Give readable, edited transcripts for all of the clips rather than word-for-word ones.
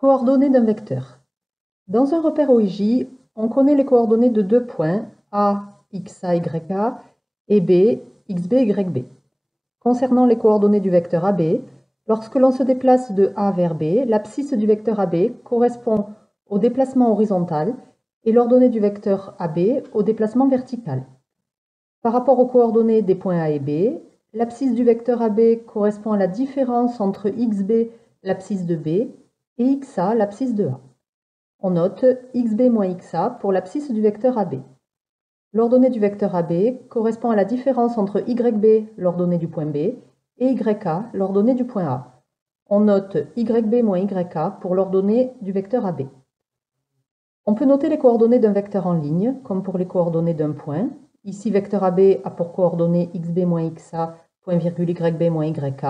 Coordonnées d'un vecteur. Dans un repère OIJ, on connaît les coordonnées de deux points A, xa, ya et B, xb, yb. Concernant les coordonnées du vecteur AB, lorsque l'on se déplace de A vers B, l'abscisse du vecteur AB correspond au déplacement horizontal et l'ordonnée du vecteur AB au déplacement vertical. Par rapport aux coordonnées des points A et B, l'abscisse du vecteur AB correspond à la différence entre xb, l'abscisse de B, et xa, l'abscisse de A. On note xb moins xa pour l'abscisse du vecteur AB. L'ordonnée du vecteur AB correspond à la différence entre yb, l'ordonnée du point B, et yk, l'ordonnée du point A. On note yb moins yk pour l'ordonnée du vecteur AB. On peut noter les coordonnées d'un vecteur en ligne, comme pour les coordonnées d'un point. Ici, vecteur AB a pour coordonnées xb moins xa, point virgule yb moins yk.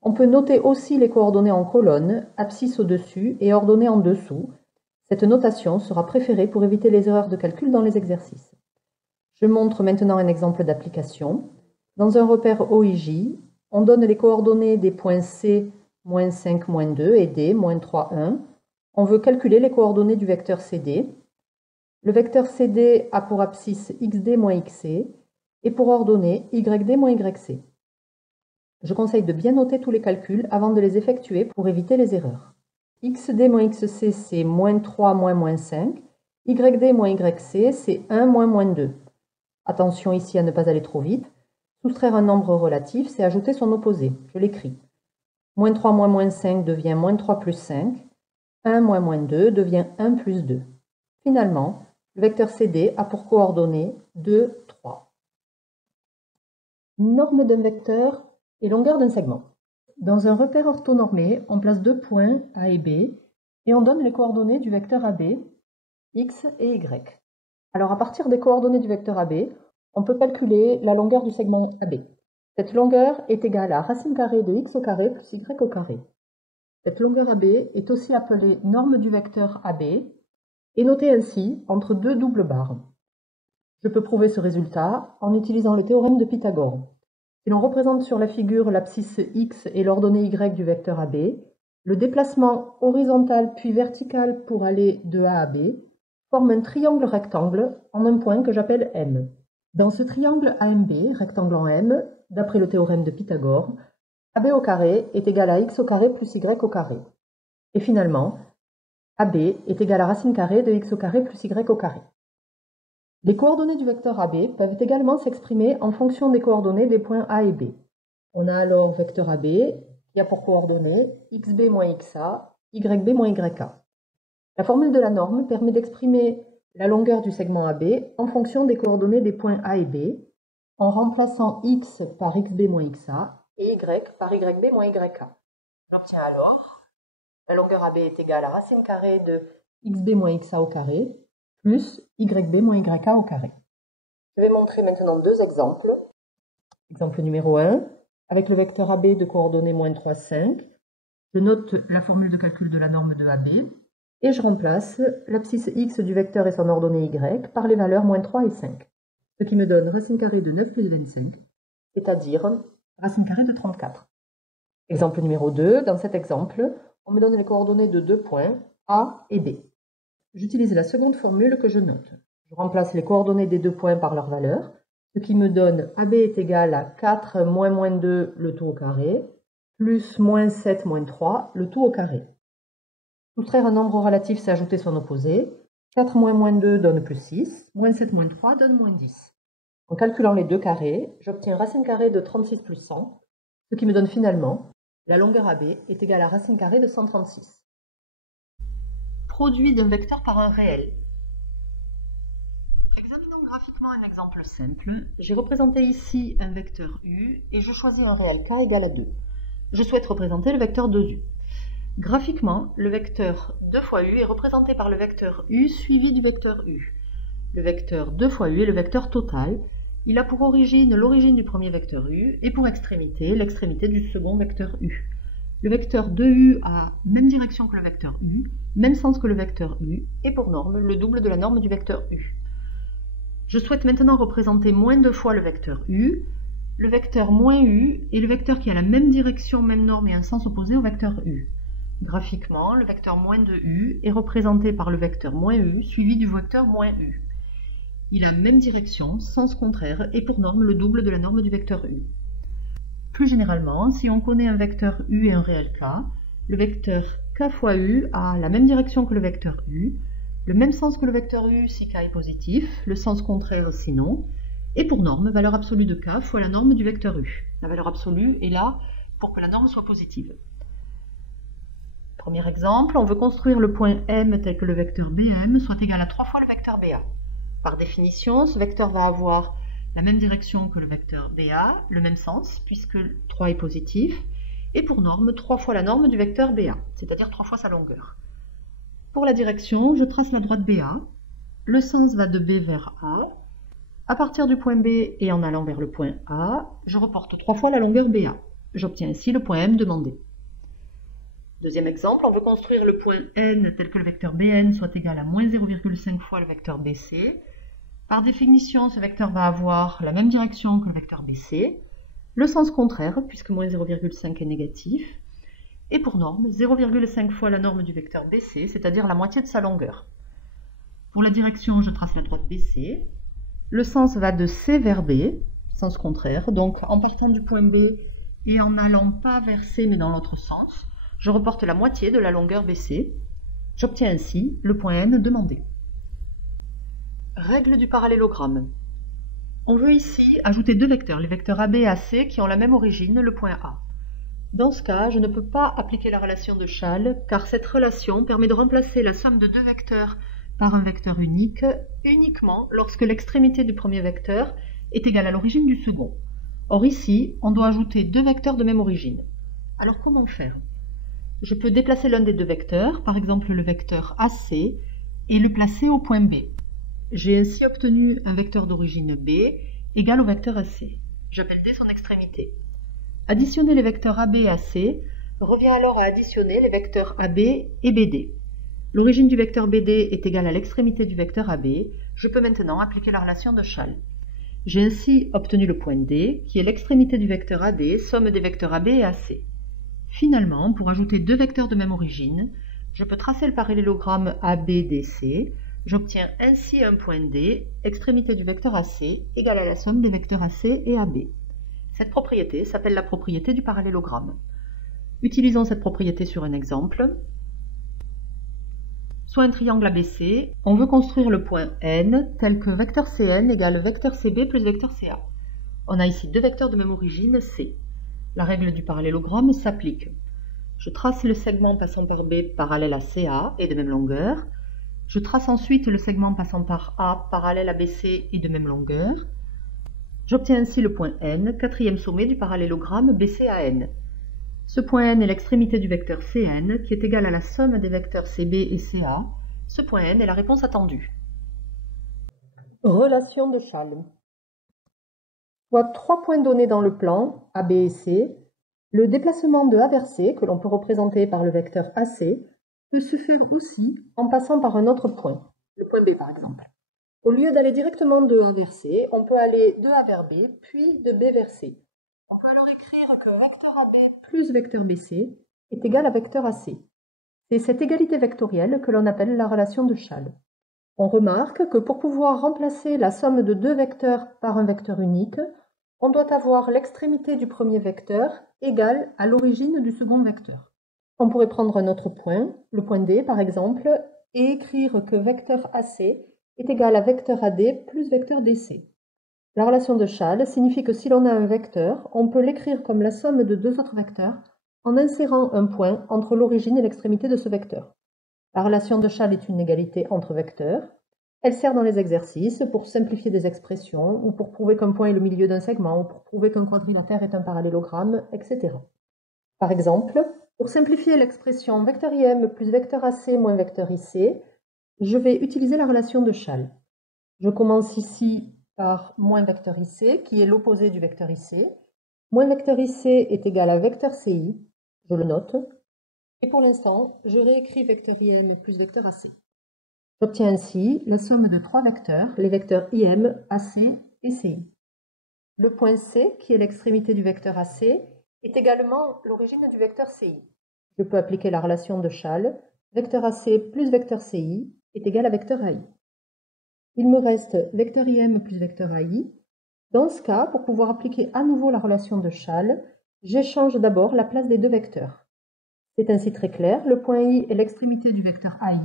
On peut noter aussi les coordonnées en colonne, abscisse au-dessus et ordonnées en dessous. Cette notation sera préférée pour éviter les erreurs de calcul dans les exercices. Je montre maintenant un exemple d'application. Dans un repère OIJ, on donne les coordonnées des points C, moins 5, moins 2 et D, moins 3, 1. On veut calculer les coordonnées du vecteur CD. Le vecteur CD a pour abscisse xd moins xc et pour ordonnée yd moins yc. Je conseille de bien noter tous les calculs avant de les effectuer pour éviter les erreurs. xd moins xc, c'est moins 3 moins 5. yd moins yc, c'est 1 moins 2. Attention ici à ne pas aller trop vite. Soustraire un nombre relatif, c'est ajouter son opposé. Je l'écris. Moins 3 moins 5 devient moins 3 plus 5. 1 moins 2 devient 1 plus 2. Finalement, le vecteur CD a pour coordonnées 2, 3. Norme d'un vecteur et longueur d'un segment. Dans un repère orthonormé, on place deux points A et B et on donne les coordonnées du vecteur AB, x et y. Alors à partir des coordonnées du vecteur AB, on peut calculer la longueur du segment AB. Cette longueur est égale à racine carrée de x au carré plus y au carré. Cette longueur AB est aussi appelée norme du vecteur AB et notée ainsi entre deux doubles barres. Je peux prouver ce résultat en utilisant le théorème de Pythagore. Si l'on représente sur la figure l'abscisse x et l'ordonnée y du vecteur AB, le déplacement horizontal puis vertical pour aller de A à B forme un triangle rectangle en un point que j'appelle M. Dans ce triangle AMB, rectangle en M, d'après le théorème de Pythagore, AB au carré est égal à x au carré plus y au carré. Et finalement, AB est égal à racine carrée de x au carré plus y au carré. Les coordonnées du vecteur AB peuvent également s'exprimer en fonction des coordonnées des points A et B. On a alors vecteur AB qui a pour coordonnées xb moins xa, yb moins yk. La formule de la norme permet d'exprimer la longueur du segment AB en fonction des coordonnées des points A et B, en remplaçant x par xb moins xa et y par yb moins yk. On obtient alors la longueur AB est égale à racine carrée de xb moins xa au carré plus yb moins yk au carré. Je vais montrer maintenant deux exemples. Exemple numéro 1, avec le vecteur AB de coordonnées moins 3, 5, je note la formule de calcul de la norme de AB et je remplace l'abscisse x du vecteur et son ordonnée y par les valeurs moins 3 et 5, ce qui me donne racine carrée de 9 plus 25, c'est-à-dire racine carrée de 34. Exemple numéro 2, dans cet exemple, on me donne les coordonnées de deux points A et B. J'utilise la seconde formule que je note. Je remplace les coordonnées des deux points par leurs valeurs, ce qui me donne AB est égal à 4 moins 2 le tout au carré, plus moins 7 moins 3 le tout au carré. Soustraire un nombre relatif, c'est ajouter son opposé. 4 moins 2 donne plus 6, moins 7 moins 3 donne moins 10. En calculant les deux carrés, j'obtiens racine carrée de 36 plus 100, ce qui me donne finalement la longueur AB est égale à racine carrée de 136. Produit d'un vecteur par un réel. Examinons graphiquement un exemple simple. J'ai représenté ici un vecteur U et je choisis un réel k égale à 2. Je souhaite représenter le vecteur 2U. Graphiquement, le vecteur 2 fois U est représenté par le vecteur U suivi du vecteur U. Le vecteur 2 fois U est le vecteur total. Il a pour origine l'origine du premier vecteur U et pour extrémité l'extrémité du second vecteur U. Le vecteur 2U a même direction que le vecteur U, même sens que le vecteur U, et pour norme, le double de la norme du vecteur U. Je souhaite maintenant représenter moins 2 fois le vecteur U. Le vecteur moins U est le vecteur qui a la même direction, même norme et un sens opposé au vecteur U. Graphiquement, le vecteur moins de u est représenté par le vecteur moins u suivi du vecteur moins u. Il a même direction, sens contraire, et pour norme le double de la norme du vecteur u. Plus généralement, si on connaît un vecteur u et un réel k, le vecteur k fois u a la même direction que le vecteur u, le même sens que le vecteur u si k est positif, le sens contraire si non, et pour norme, valeur absolue de k fois la norme du vecteur u. La valeur absolue est là pour que la norme soit positive. Premier exemple, on veut construire le point M tel que le vecteur BM soit égal à 3 fois le vecteur BA. Par définition, ce vecteur va avoir la même direction que le vecteur BA, le même sens, puisque 3 est positif, et pour norme, 3 fois la norme du vecteur BA, c'est-à-dire 3 fois sa longueur. Pour la direction, je trace la droite BA, le sens va de B vers A. À partir du point B et en allant vers le point A, je reporte 3 fois la longueur BA. J'obtiens ainsi le point M demandé. Deuxième exemple, on veut construire le point N tel que le vecteur Bn soit égal à moins 0,5 fois le vecteur BC. Par définition, ce vecteur va avoir la même direction que le vecteur BC, le sens contraire, puisque moins 0,5 est négatif, et pour norme, 0,5 fois la norme du vecteur BC, c'est-à-dire la moitié de sa longueur. Pour la direction, je trace la droite BC. Le sens va de C vers B, sens contraire, donc en partant du point B et en n'allant pas vers C mais dans l'autre sens, je reporte la moitié de la longueur BC. J'obtiens ainsi le point N demandé. Règle du parallélogramme. On veut ici ajouter deux vecteurs, les vecteurs AB et AC qui ont la même origine, le point A. Dans ce cas, je ne peux pas appliquer la relation de Schall, car cette relation permet de remplacer la somme de deux vecteurs par un vecteur unique uniquement lorsque l'extrémité du premier vecteur est égale à l'origine du second. Or ici, on doit ajouter deux vecteurs de même origine. Alors comment faire ? Je peux déplacer l'un des deux vecteurs, par exemple le vecteur AC, et le placer au point B. J'ai ainsi obtenu un vecteur d'origine B égal au vecteur AC. J'appelle D son extrémité. Additionner les vecteurs AB et AC revient alors à additionner les vecteurs AB et BD. L'origine du vecteur BD est égale à l'extrémité du vecteur AB. Je peux maintenant appliquer la relation de Schall. J'ai ainsi obtenu le point D, qui est l'extrémité du vecteur AD, somme des vecteurs AB et AC. Finalement, pour ajouter deux vecteurs de même origine, je peux tracer le parallélogramme ABDC. J'obtiens ainsi un point D, extrémité du vecteur AC, égale à la somme des vecteurs AC et AB. Cette propriété s'appelle la propriété du parallélogramme. Utilisons cette propriété sur un exemple. Soit un triangle ABC, on veut construire le point N tel que vecteur Cn égale vecteur CB plus vecteur CA. On a ici deux vecteurs de même origine, C. La règle du parallélogramme s'applique. Je trace le segment passant par B parallèle à CA et de même longueur. Je trace ensuite le segment passant par A parallèle à BC et de même longueur. J'obtiens ainsi le point N, quatrième sommet du parallélogramme BCAN. Ce point N est l'extrémité du vecteur Cn, qui est égal à la somme des vecteurs CB et CA. Ce point N est la réponse attendue. Relation de Schall. Soit trois points donnés dans le plan, A, B et C. Le déplacement de A vers C, que l'on peut représenter par le vecteur AC, peut se faire aussi en passant par un autre point, le point B par exemple. Au lieu d'aller directement de A vers C, on peut aller de A vers B, puis de B vers C. On peut alors écrire que vecteur AB plus vecteur BC est égal à vecteur AC. C'est cette égalité vectorielle que l'on appelle la relation de Schall. On remarque que pour pouvoir remplacer la somme de deux vecteurs par un vecteur unique, on doit avoir l'extrémité du premier vecteur égale à l'origine du second vecteur. On pourrait prendre un autre point, le point D par exemple, et écrire que vecteur AC est égal à vecteur AD plus vecteur DC. La relation de Schall signifie que si l'on a un vecteur, on peut l'écrire comme la somme de deux autres vecteurs en insérant un point entre l'origine et l'extrémité de ce vecteur. La relation de Schall est une égalité entre vecteurs. Elle sert dans les exercices pour simplifier des expressions, ou pour prouver qu'un point est le milieu d'un segment, ou pour prouver qu'un quadrilatère est un parallélogramme, etc. Par exemple, pour simplifier l'expression vecteur IM plus vecteur AC moins vecteur IC, je vais utiliser la relation de Schall. Je commence ici par moins vecteur IC, qui est l'opposé du vecteur IC. Moins vecteur IC est égal à vecteur CI, je le note. Et pour l'instant, je réécris vecteur IM plus vecteur AC. J'obtiens ainsi la somme de trois vecteurs, les vecteurs IM, AC et CI. Le point C, qui est l'extrémité du vecteur AC, est également l'origine du vecteur CI. Je peux appliquer la relation de Schall. Vecteur AC plus vecteur CI est égal à vecteur AI. Il me reste vecteur IM plus vecteur AI. Dans ce cas, pour pouvoir appliquer à nouveau la relation de Schall, j'échange d'abord la place des deux vecteurs. C'est ainsi très clair, le point I est l'extrémité du vecteur AI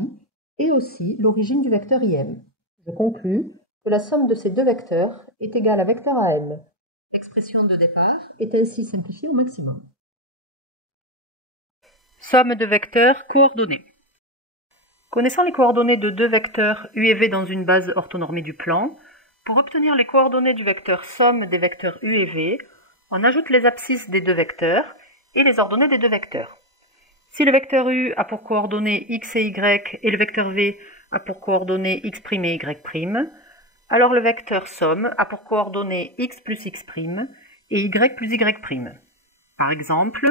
et aussi l'origine du vecteur IM. Je conclus que la somme de ces deux vecteurs est égale à vecteur AM. L'expression de départ est ainsi simplifiée au maximum. Somme de vecteurs coordonnés. Connaissant les coordonnées de deux vecteurs U et V dans une base orthonormée du plan, pour obtenir les coordonnées du vecteur somme des vecteurs U et V, on ajoute les abscisses des deux vecteurs et les ordonnées des deux vecteurs. Si le vecteur U a pour coordonnées x et y et le vecteur V a pour coordonnées x' et y', alors le vecteur somme a pour coordonnées x plus x' et y plus y'. Par exemple,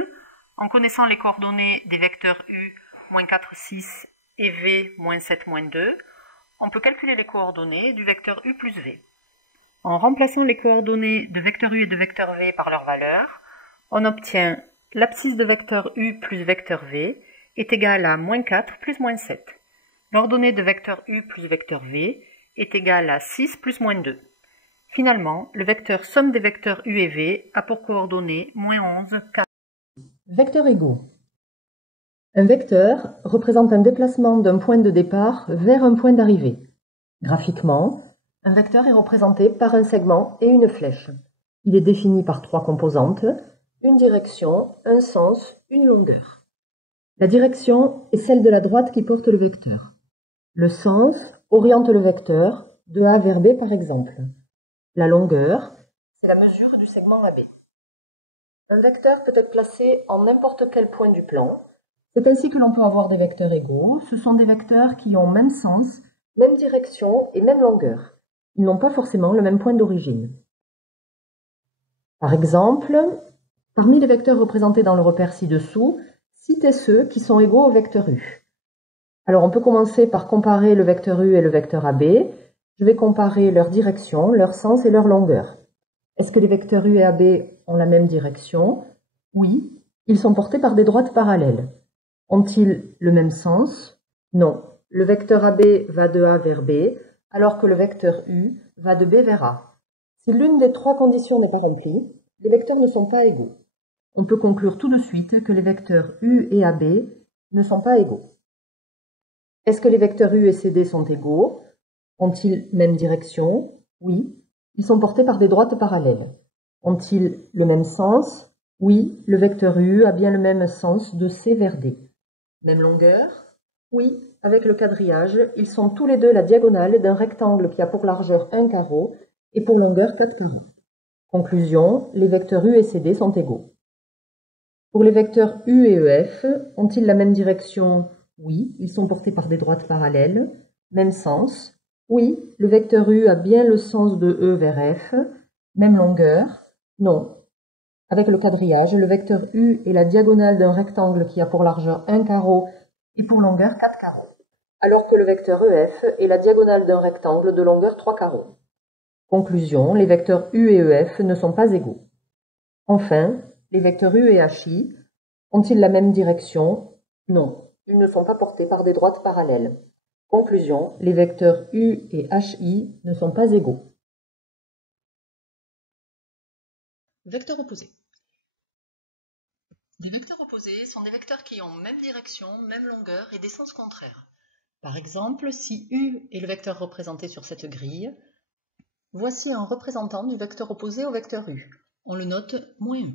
en connaissant les coordonnées des vecteurs U, -4, 6 et V, -7, -2, on peut calculer les coordonnées du vecteur U plus V. En remplaçant les coordonnées de vecteur U et de vecteur V par leurs valeurs, on obtient l'abscisse de vecteur U plus vecteur V est égale à -4 plus -7. L'ordonnée de vecteur U plus vecteur V est égale à 6 plus -2. Finalement, le vecteur somme des vecteurs U et V a pour coordonnées -11, 4. Vecteurs égaux. Un vecteur représente un déplacement d'un point de départ vers un point d'arrivée. Graphiquement, un vecteur est représenté par un segment et une flèche. Il est défini par trois composantes, une direction, un sens, une longueur. La direction est celle de la droite qui porte le vecteur. Le sens oriente le vecteur de A vers B par exemple. La longueur, c'est la mesure du segment AB. Un vecteur peut être placé en n'importe quel point du plan. C'est ainsi que l'on peut avoir des vecteurs égaux. Ce sont des vecteurs qui ont même sens, même direction et même longueur. Ils n'ont pas forcément le même point d'origine. Par exemple, parmi les vecteurs représentés dans le repère ci-dessous, citez ceux qui sont égaux au vecteur U. Alors on peut commencer par comparer le vecteur U et le vecteur AB. Je vais comparer leur direction, leur sens et leur longueur. Est-ce que les vecteurs U et AB ont la même direction? Oui, ils sont portés par des droites parallèles. Ont-ils le même sens? Non. Le vecteur AB va de A vers B, alors que le vecteur U va de B vers A. Si l'une des trois conditions n'est pas remplie, les vecteurs ne sont pas égaux. On peut conclure tout de suite que les vecteurs U et AB ne sont pas égaux. Est-ce que les vecteurs U et CD sont égaux? Ont-ils même direction? Oui. Ils sont portés par des droites parallèles. Ont-ils le même sens? Oui, le vecteur U a bien le même sens de C vers D. Même longueur? Oui, avec le quadrillage, ils sont tous les deux la diagonale d'un rectangle qui a pour largeur 1 carreau et pour longueur 4 carreaux. Conclusion, les vecteurs U et CD sont égaux. Pour les vecteurs U et EF, ont-ils la même direction? Oui, ils sont portés par des droites parallèles. Même sens? Oui, le vecteur U a bien le sens de E vers F. Même longueur? Non. Avec le quadrillage, le vecteur U est la diagonale d'un rectangle qui a pour largeur 1 carreau et pour longueur 4 carreaux, alors que le vecteur EF est la diagonale d'un rectangle de longueur 3 carreaux. Conclusion, les vecteurs U et EF ne sont pas égaux. Enfin, les vecteurs U et HI ont-ils la même direction? Non, ils ne sont pas portés par des droites parallèles. Conclusion, les vecteurs U et HI ne sont pas égaux. Vecteurs opposés. Des vecteurs opposés sont des vecteurs qui ont même direction, même longueur et des sens contraires. Par exemple, si U est le vecteur représenté sur cette grille, voici un représentant du vecteur opposé au vecteur U. On le note -1.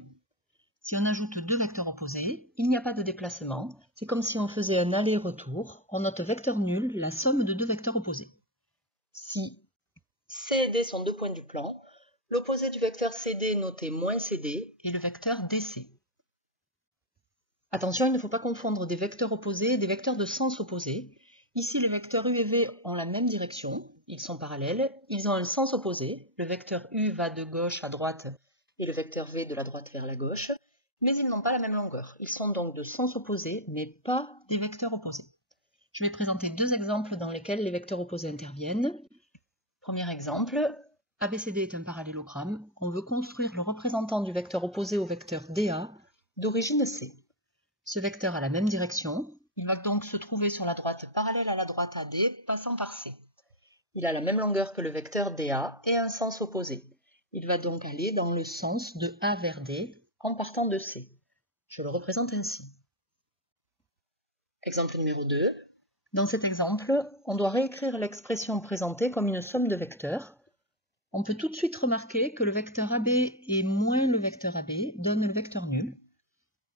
Si on ajoute deux vecteurs opposés, il n'y a pas de déplacement. C'est comme si on faisait un aller-retour. On note vecteur nul, la somme de deux vecteurs opposés. Si C et D sont deux points du plan, l'opposé du vecteur CD est noté -CD et le vecteur DC. Attention, il ne faut pas confondre des vecteurs opposés et des vecteurs de sens opposés. Ici, les vecteurs U et V ont la même direction, ils sont parallèles, ils ont un sens opposé. Le vecteur U va de gauche à droite et le vecteur V de la droite vers la gauche, mais ils n'ont pas la même longueur. Ils sont donc de sens opposés, mais pas des vecteurs opposés. Je vais présenter deux exemples dans lesquels les vecteurs opposés interviennent. Premier exemple, ABCD est un parallélogramme. On veut construire le représentant du vecteur opposé au vecteur DA d'origine C. Ce vecteur a la même direction, il va donc se trouver sur la droite parallèle à la droite AD passant par C. Il a la même longueur que le vecteur DA et un sens opposé. Il va donc aller dans le sens de A vers D en partant de C. Je le représente ainsi. Exemple numéro 2. Dans cet exemple, on doit réécrire l'expression présentée comme une somme de vecteurs. On peut tout de suite remarquer que le vecteur AB et moins le vecteur AB donnent le vecteur nul.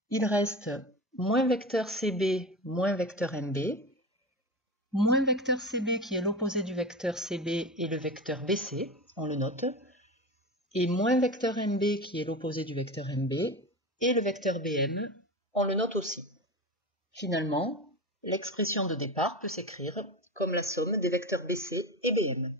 Il reste moins vecteur CB moins vecteur MB, moins vecteur CB qui est l'opposé du vecteur CB et le vecteur BC, on le note, et moins vecteur MB qui est l'opposé du vecteur MB et le vecteur BM, on le note aussi. Finalement, l'expression de départ peut s'écrire comme la somme des vecteurs BC et BM.